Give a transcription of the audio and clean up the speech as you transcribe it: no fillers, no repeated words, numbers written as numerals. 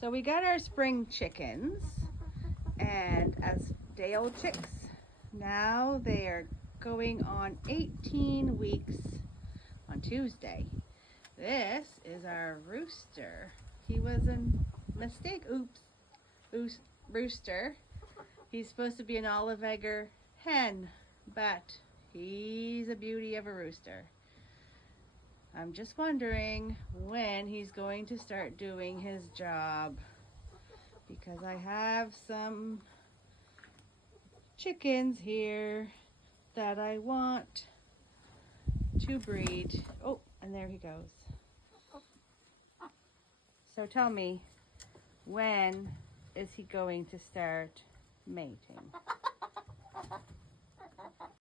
So we got our spring chickens, and as day-old chicks, now they are going on 18 weeks on Tuesday. This is our rooster. He was a mistake. Oops. Rooster. He's supposed to be an olive egger hen, but he's a beauty of a rooster. I'm just wondering when he's going to start doing his job, because I have some chickens here that I want to breed. Oh, and there he goes. So tell me, when is he going to start mating?